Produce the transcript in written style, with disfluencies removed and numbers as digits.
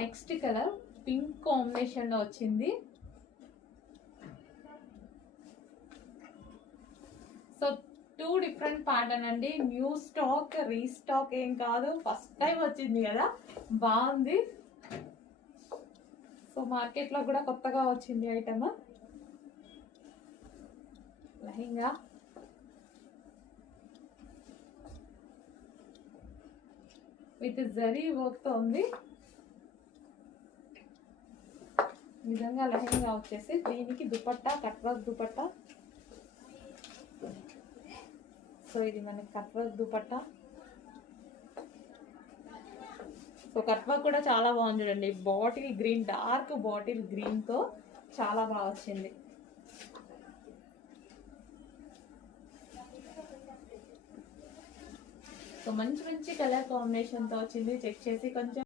Next colour pink combination లో వచ్చింది. So 2 different pattern అండి. న్యూ స్టాక్, రీస్టాక్ ఏం కాదు, ఫస్ట్ టైం వచ్చింది కదా, బాగుంది. సో మార్కెట్ లో కూడా కొత్తగా వచ్చింది item. Lehenga with zari work తో ఉంది. నిజంగా లెహంగా వచ్చేసి దీనికి dupatta, cut work dupatta. So ఇది మనకి cut work dupatta. So cut work కూడా చాలా బాగుంది చూడండి. Bottle green, dark bottle green తో చాలా బాగా వచ్చింది. సో మంచి మంచి కలర్ కాంబినేషన్ తో వచ్చింది. చెక్ చేసి కొంచెం